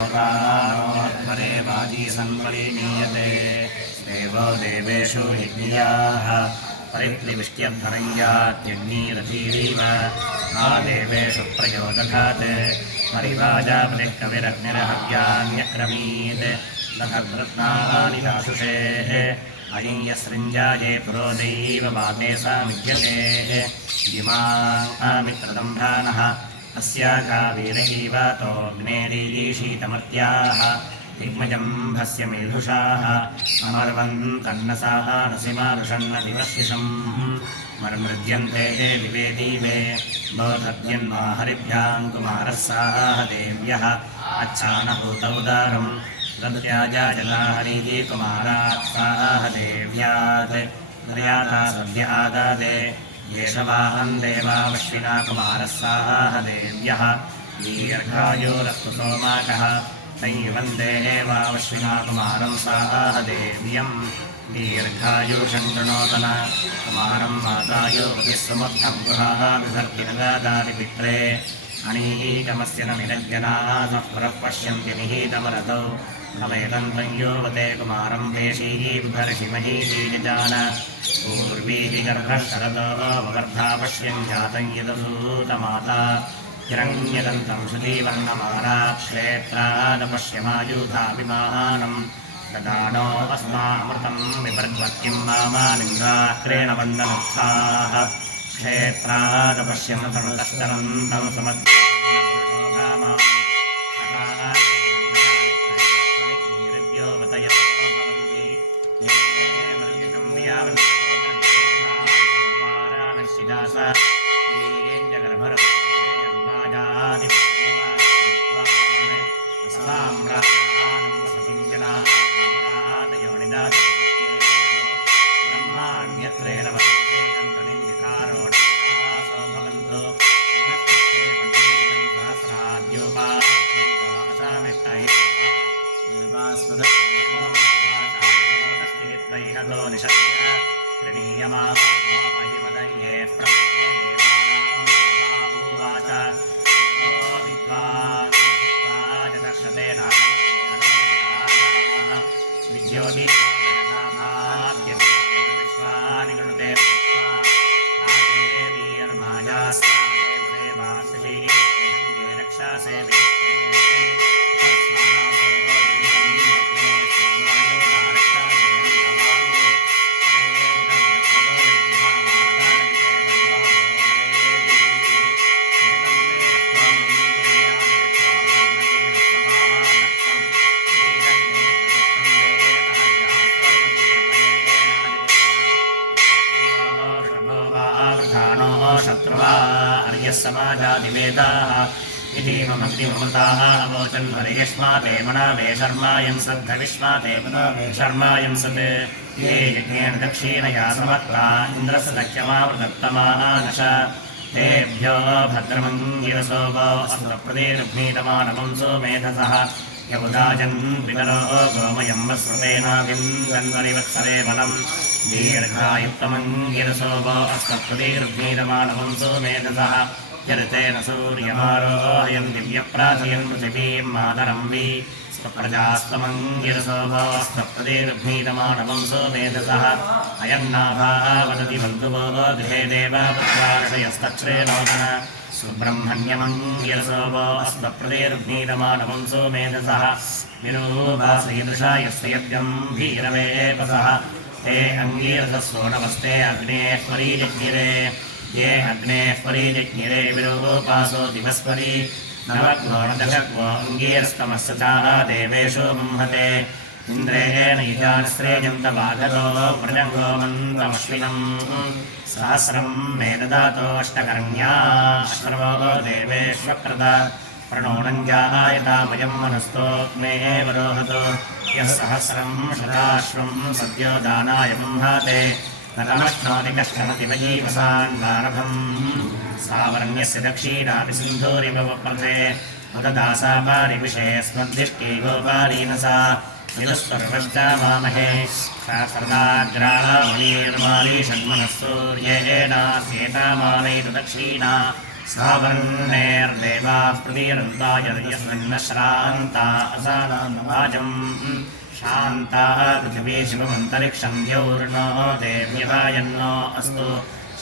परे वाजी संपरिणीयते देवो देवेषु यज्ञियाः परिप्लिविष्ट्यद्धरञ्जात्यग्निरथीरीव आ देवेषु प्रयोदधात् परिवाजापतिः कविरग्निरहव्यान्यक्रमीत् दधद्रत्नानि दाशुषेः अयं यस्सृञ्जाये पुरोदैव वाते सा विद्यते इमामित्रदम्भानः अस्याका वीरैवातोऽग्नेरीशीतमर्त्याः दिग्मजम्भस्य मेधुषाः अमर्वन् तन्नसाः नसिमारुषन्नदिवशिषम् मर्मृज्यन्ते विवेदीवे बोधद्यन्माहरिभ्यां कुमारस्साः देव्यः अच्छानभूतौदारम् दद्याजाजलाहरीः कुमारात्साः देव्यात् निर्याता सद्य आदादे येषवाहं देवावश्विना कुमारस्साः देव्यः दीर्घायुरस्तु सोमाकः तैवन्दे वावश्विना कुमारं साः देव्यं दीर्घायुषं कृणोतन कुमारं मातायुवतिः सुमद्धं गृहाः विभर्तिनगादानि पित्रे अणीकमस्य न निरञ्जनाः पुरः पश्यन्ति निहितमरतौ नवेदन्तं योवते कुमारं देशीः बिभर्षिमहीः यजान पूर्वीः गर्भः शरदो वगर्भा पश्यन् जातं यदसूतमाता हिरण्यदन्तं श्रुतिवर्णमाना क्षेत्रादपश्यमायुधाभिमानं ददानो अस्मामृतं विपर्वत्किं मामालिङ्गाक्रेण वन्दनोत्साः क्षेत्रादपश्यमतनुतश्चरन्तं समद्धामा समाजादिवेदाः इतीममग्निममताः अवोचन् हरियश्माते मनावे शर्मायं सद्धविश्वाते मनावे शर्मायं सत् ये यज्ञेन दक्षिणया समत्वा इन्द्रस्य दक्षमावृतत्तमाः नश तेभ्यो भद्रमङ्गिरसो वो अस्त्रप्रदेर्भीतमानवं सोमेधसः यमुदाजन् वितरो गोमयं वस्वतेनाविन्दन्वरिवत्सरे बलं दीर्घायुक्तमङ्गिरसो वो अस्त्रप्रदेर्भीतमानवं सोमेधसः यर्तेन सूर्यमारोहयं दिव्यप्राचयन् पृथिवीं मातरं वि स्वप्रजास्तमङ्गिरसो वो अस्त्रप्रदेर्भीतमानवं सोमेधसः अयन्नाभावदति बन्धुवो गृहे देवापत्वार्षयस्तच्छ्रेणोदन सुब्रह्मण्यमङ्गिरसो वो अस्त्रप्रदेर्भीतमानवं सोमेधसः विरूपासईदृशा यस्य यद्गम्भीरवेपसः ते अङ्गीरसस्वोणवस्ते अग्नेः परीजज्ञिरे ये अग्नेः परीजज्ञिरे विरूपासो दिवस्परी नवग्वोणदशग्वो अङ्गीरस्तमस्य चाः देवेषु मुंहते इन्द्रेण युजानश्रेयन्तवागतो व्रजङ्गो मन्दमश्विनम् सहस्रं मे ददातो अष्टकर्ण्या अश्रवो देवेष्वकृत प्रणोणञ्जायतामयं मनस्तोऽग्ने वरोहतो यः सहस्रं शताश्वं सद्यो दानाय मुंहाते नतमश्नोतिकश्चनति वजीवसान्वारभम् सावर्ण्यस्य दक्षिणापि सिन्धूरिभवप्रथे मददासा पारिविषे स्मद्दिष्टि गोपालीनसा विदुस्पर्वश्चामामहे सहस्रदाग्रामणीर्माली षण्मनः सूर्येणास्येतामानैतु दक्षिणा सावर्णेर्देवाः प्रतीरन्ताय यस्मिन्न श्रान्ता असानामवाजम् शान्ता पृथिवी शिवमन्तरिक्षं द्यौर्नो देव्यवायन्नो अस्तु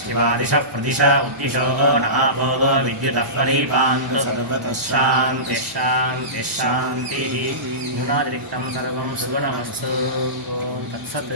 शिवादिशः प्रदिश उद्दिशो नाभो विद्युतः फलीपान्तु सर्वतः शान्तिः शान्तिः शान्तिः गुणातिरिक्तं सर्वं सुगुणमस्तु तत्सत्।